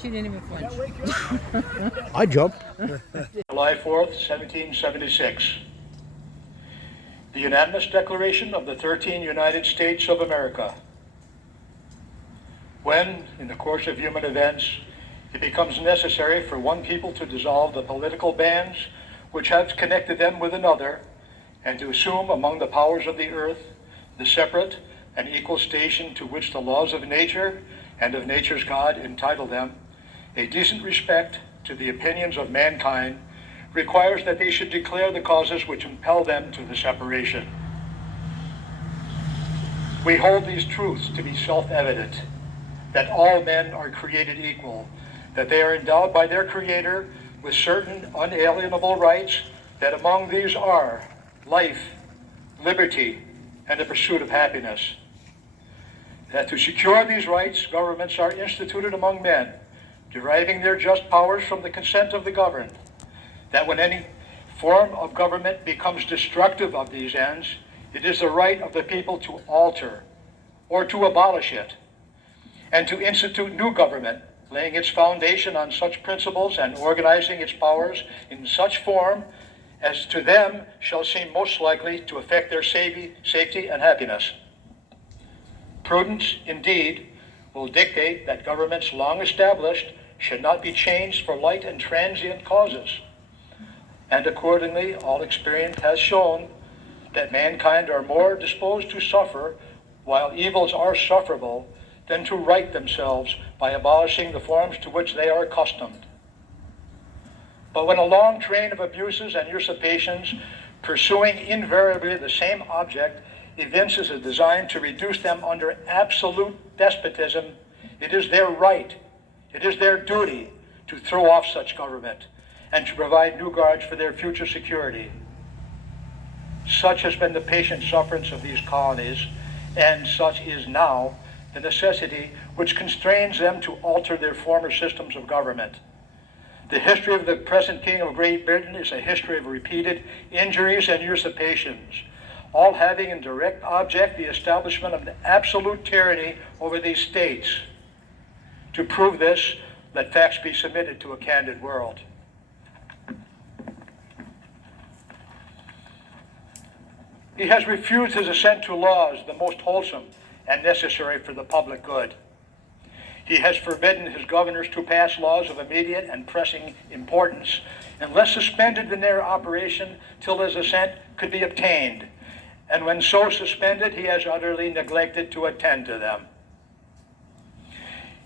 She didn't even flinch. I jump. July 4th, 1776. The unanimous declaration of the 13 United States of America. When, in the course of human events, it becomes necessary for one people to dissolve the political bands which have connected them with another, and to assume among the powers of the earth the separate and equal station to which the laws of nature and of nature's God entitle them, a decent respect to the opinions of mankind requires that they should declare the causes which impel them to the separation. We hold these truths to be self-evident, that all men are created equal, that they are endowed by their Creator with certain unalienable rights, that among these are life, liberty, and the pursuit of happiness. That to secure these rights, governments are instituted among men, deriving their just powers from the consent of the governed. That when any form of government becomes destructive of these ends, it is the right of the people to alter or to abolish it, and to institute new government, laying its foundation on such principles and organizing its powers in such form as to them shall seem most likely to affect their safety and happiness. Prudence, indeed, will dictate that governments long established should not be changed for light and transient causes. And accordingly, all experience has shown that mankind are more disposed to suffer while evils are sufferable than to right themselves by abolishing the forms to which they are accustomed. But when a long train of abuses and usurpations, pursuing invariably the same object, evinces a design to reduce them under absolute despotism, it is their right, it is their duty to throw off such government and to provide new guards for their future security. Such has been the patient sufferance of these colonies, and such is now the necessity which constrains them to alter their former systems of government. The history of the present King of Great Britain is a history of repeated injuries and usurpations, all having in direct object the establishment of an absolute tyranny over these states. To prove this, let facts be submitted to a candid world. He has refused his assent to laws the most wholesome and necessary for the public good. He has forbidden his governors to pass laws of immediate and pressing importance, unless suspended in their operation till his assent could be obtained, and when so suspended, he has utterly neglected to attend to them.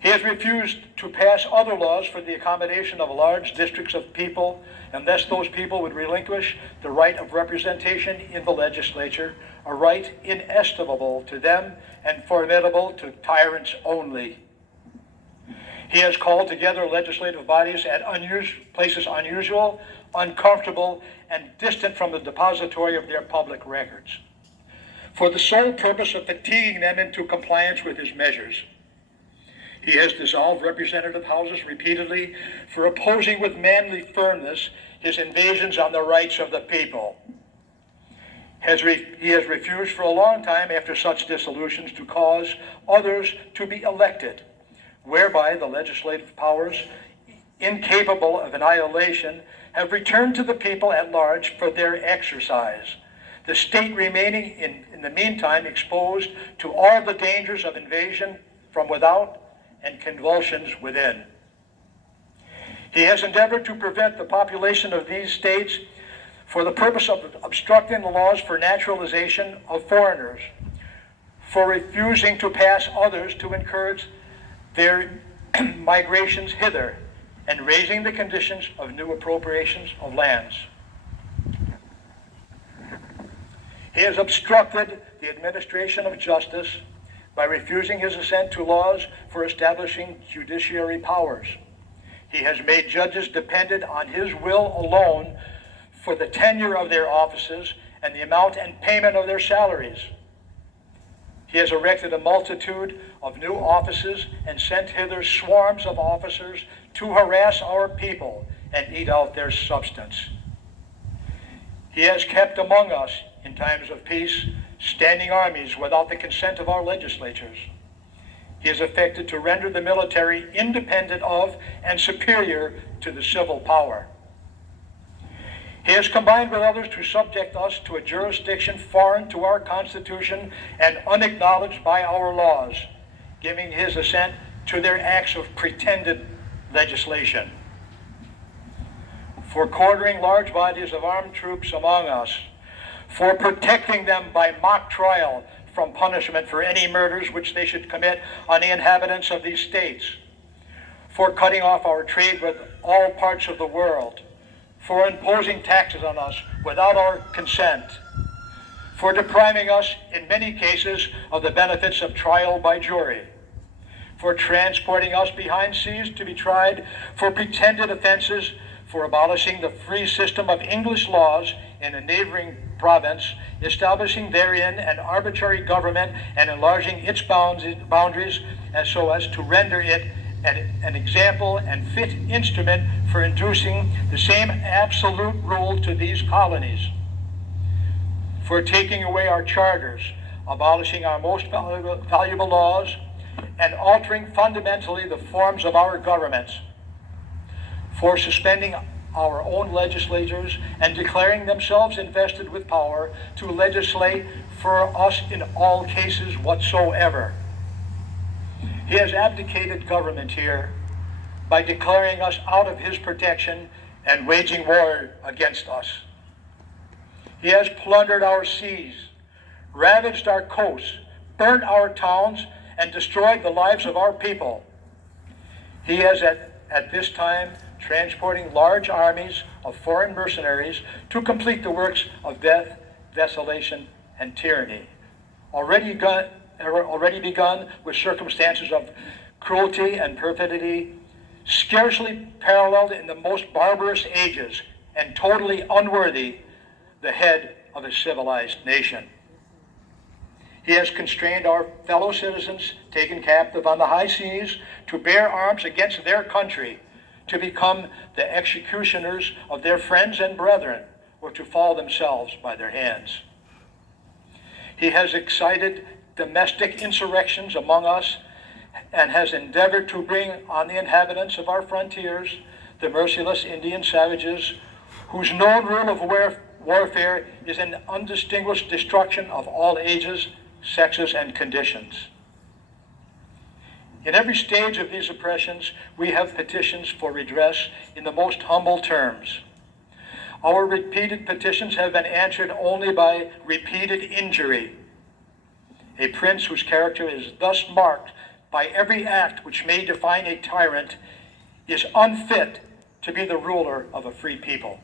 He has refused to pass other laws for the accommodation of large districts of people, unless those people would relinquish the right of representation in the legislature, a right inestimable to them and formidable to tyrants only. He has called together legislative bodies at places unusual, uncomfortable, and distant from the depository of their public records, for the sole purpose of fatiguing them into compliance with his measures. He has dissolved representative houses repeatedly for opposing with manly firmness his invasions on the rights of the people. He has refused for a long time after such dissolutions to cause others to be elected, whereby the legislative powers, incapable of annihilation, have returned to the people at large for their exercise, the state remaining in the meantime exposed to all the dangers of invasion from without and convulsions within. He has endeavored to prevent the population of these states for the purpose of obstructing the laws for naturalization of foreigners, for refusing to pass others to encourage their migrations hither, and raising the conditions of new appropriations of lands. He has obstructed the administration of justice by refusing his assent to laws for establishing judiciary powers. He has made judges dependent on his will alone for the tenure of their offices and the amount and payment of their salaries. He has erected a multitude of new offices and sent hither swarms of officers to harass our people and eat out their substance. He has kept among us, in times of peace, standing armies without the consent of our legislatures. He has affected to render the military independent of and superior to the civil power. He has combined with others to subject us to a jurisdiction foreign to our Constitution and unacknowledged by our laws, giving his assent to their acts of pretended legislation. For quartering large bodies of armed troops among us, for protecting them by mock trial from punishment for any murders which they should commit on the inhabitants of these states, for cutting off our trade with all parts of the world, for imposing taxes on us without our consent, for depriving us, in many cases, of the benefits of trial by jury, for transporting us behind seas to be tried for pretended offenses, for abolishing the free system of English laws in a neighboring province, establishing therein an arbitrary government and enlarging its boundaries so as to render it an example and fit instrument for inducing the same absolute rule to these colonies, for taking away our charters, abolishing our most valuable laws, and altering fundamentally the forms of our governments, for suspending our own legislators and declaring themselves invested with power to legislate for us in all cases whatsoever. He has abdicated government here by declaring us out of his protection and waging war against us. He has plundered our seas, ravaged our coasts, burnt our towns, and destroyed the lives of our people. He has at this time transporting large armies of foreign mercenaries to complete the works of death, desolation, and tyranny, already begun with circumstances of cruelty and perfidy scarcely paralleled in the most barbarous ages and totally unworthy the head of a civilized nation. He has constrained our fellow citizens taken captive on the high seas to bear arms against their country, to become the executioners of their friends and brethren, or to fall themselves by their hands. He has excited domestic insurrections among us and has endeavored to bring on the inhabitants of our frontiers the merciless Indian savages whose known rule of warfare is an undistinguished destruction of all ages, sexes, and conditions. In every stage of these oppressions, we have petitions for redress in the most humble terms. Our repeated petitions have been answered only by repeated injury. A prince whose character is thus marked by every act which may define a tyrant is unfit to be the ruler of a free people.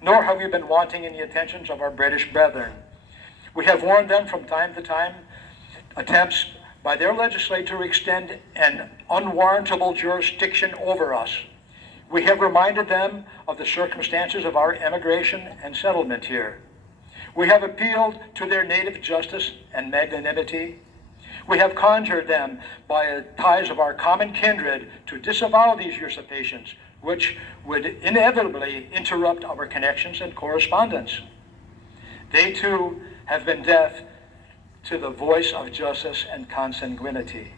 Nor have we been wanting in the attentions of our British brethren. We have warned them from time to time attempts by their legislature to extend an unwarrantable jurisdiction over us. We have reminded them of the circumstances of our emigration and settlement here. We have appealed to their native justice and magnanimity. We have conjured them by the ties of our common kindred to disavow these usurpations, which would inevitably interrupt our connections and correspondence. They too have been deaf to the voice of justice and consanguinity.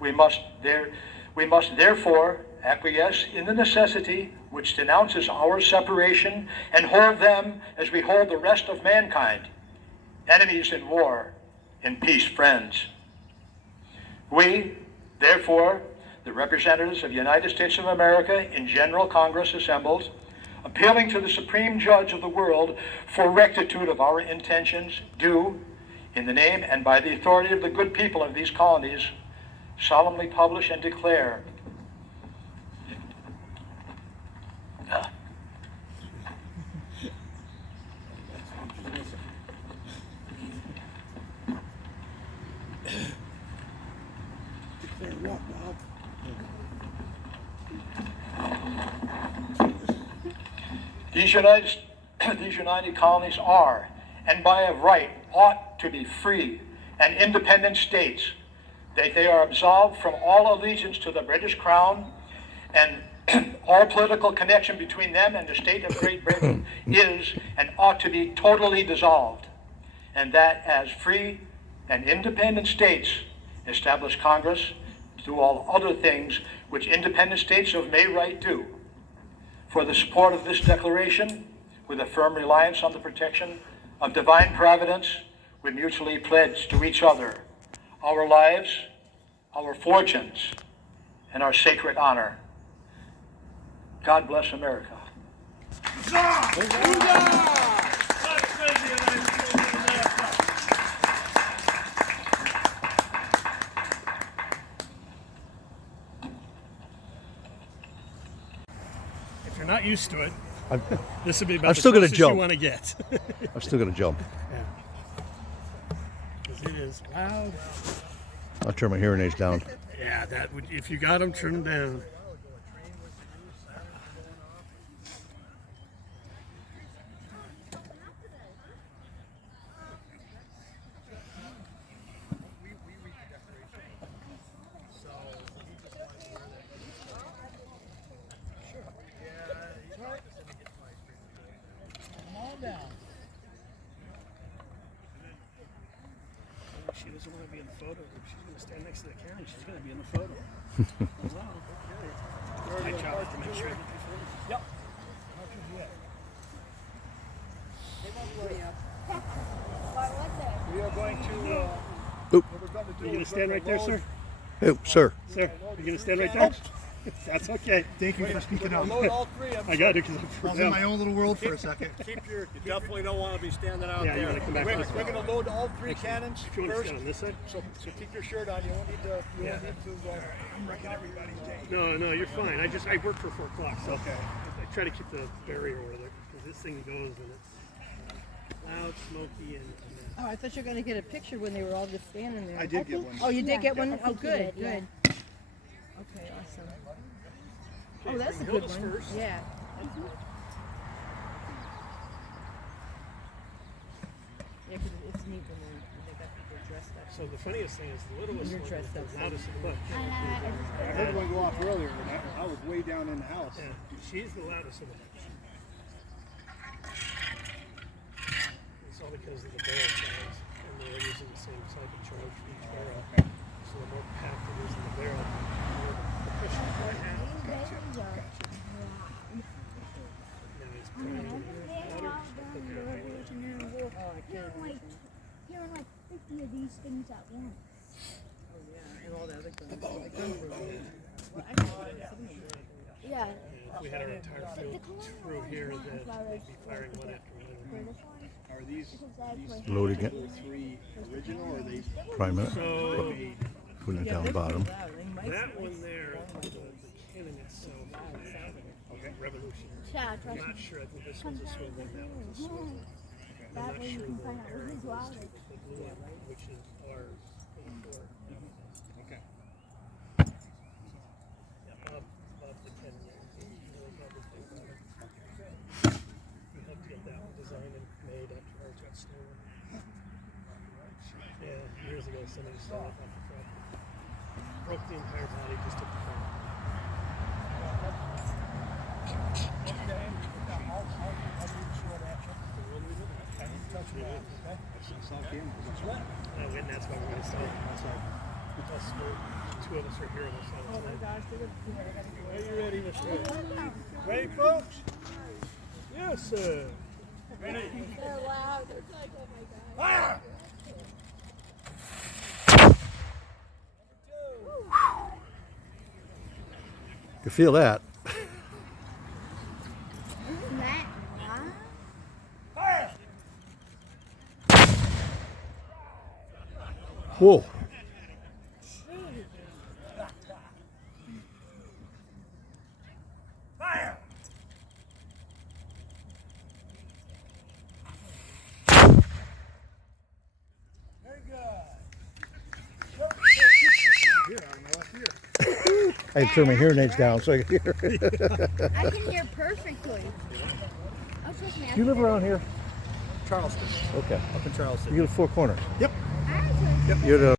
We must therefore acquiesce in the necessity which denounces our separation and hold them as we hold the rest of mankind, enemies in war, in peace friends. We, therefore, the representatives of the United States of America in General Congress assembled, appealing to the Supreme Judge of the world for rectitude of our intentions, do, in the name and by the authority of the good people of these colonies, solemnly publish and declare these united colonies are, and by a right ought to be free and independent states, that they are absolved from all allegiance to the British Crown, and all political connection between them and the state of Great Britain is and ought to be totally dissolved, and that as free and independent states establish Congress to do all other things which independent states of may right do. For the support of this declaration, with a firm reliance on the protection of divine providence, we mutually pledge to each other our lives, our fortunes, and our sacred honor. God bless America. If you're not used to it, I'm, this would be about I'm the still gonna closest you jump. want to get. I'm still gonna jump. Yeah. Because it is loud. I'll turn my hearing aids down. Yeah, that would. If you got them, turn them down. She doesn't want to be in the photo. She's going to stand next to the camera. She's going to be in the photo. My job is to make sure that they photo. Yep. We are going to. Oop. What we're going to do. Are you going to stand right there, sir? Oh, sir. Sir, you going to stand right there? That's okay. Thank you for speaking out. Load all three of them. I got it because I was in my own little world for a second. You definitely don't want to be standing out Yeah, you there. wanna come back we're this way. going to load all three cannons If you want to first. stand on this side. So keep your shirt on. You won't need to. You Yeah. won't need to. I'm wrecking everybody's day. No, you're fine. I work for Fort Klock, so I try to keep the barrier over there because this thing goes and it's loud, smoky, and Oh, I thought you were going to get a picture when they were all just standing there. I did get one. Oh, you did get one? I Oh, think you good, did, yeah. good. Okay, awesome. Okay, Oh, that's a Hilda's good one. first. Yeah. Yeah, because it's neat when they got people dressed up. So the funniest thing is the littlest You're one is dressed the up, so- loudest of the bunch. I heard one go off earlier, and I was way down in the house. Yeah, she's the loudest of the bunch. It's all because of the barrel size, and they're using the same type of charge for each barrel. So the more packed it is in the barrel, the more the pressure it has. Now he's putting in water. Hearing like 50 of these things at once. Oh, yeah, and all the other guns. The gun room. Yeah. If we had our entire field through here, then they'd be firing one after another. Are these Loading it. three original, or are they? Prime it. So Putting it down the bottom. that one there, the cannon itself, Revolution. Yeah, I'm trust me. not sure. I think this one's a swivel and that one's a swivel. I'm That not way you sure can the find out air who's goes louder. to the blue one, which is ours. Okay. Yeah, Bob the cannon there. He's really got to think about it. We helped get that one designed and made after ours got stolen. Yeah, years ago somebody stole it off the property. Broke the entire body, just took the front. And that's why we're going to start. Plus, two of us are here on the side Oh, my tonight. gosh, they're good. Are you ready, Mr. Ready, folks? Yes, sir. They're loud. It's like, oh my god. Fire! You feel that? Isn't that loud? Fire! Whoa. Fire! Very good. Here, out of my left ear. I had to turn my hearing aids down so I could hear. I can hear perfectly. Oh, trust me. Do you live around here? Charleston. Okay. Up in Charleston. You live Four Corners. Yep. I actually You're the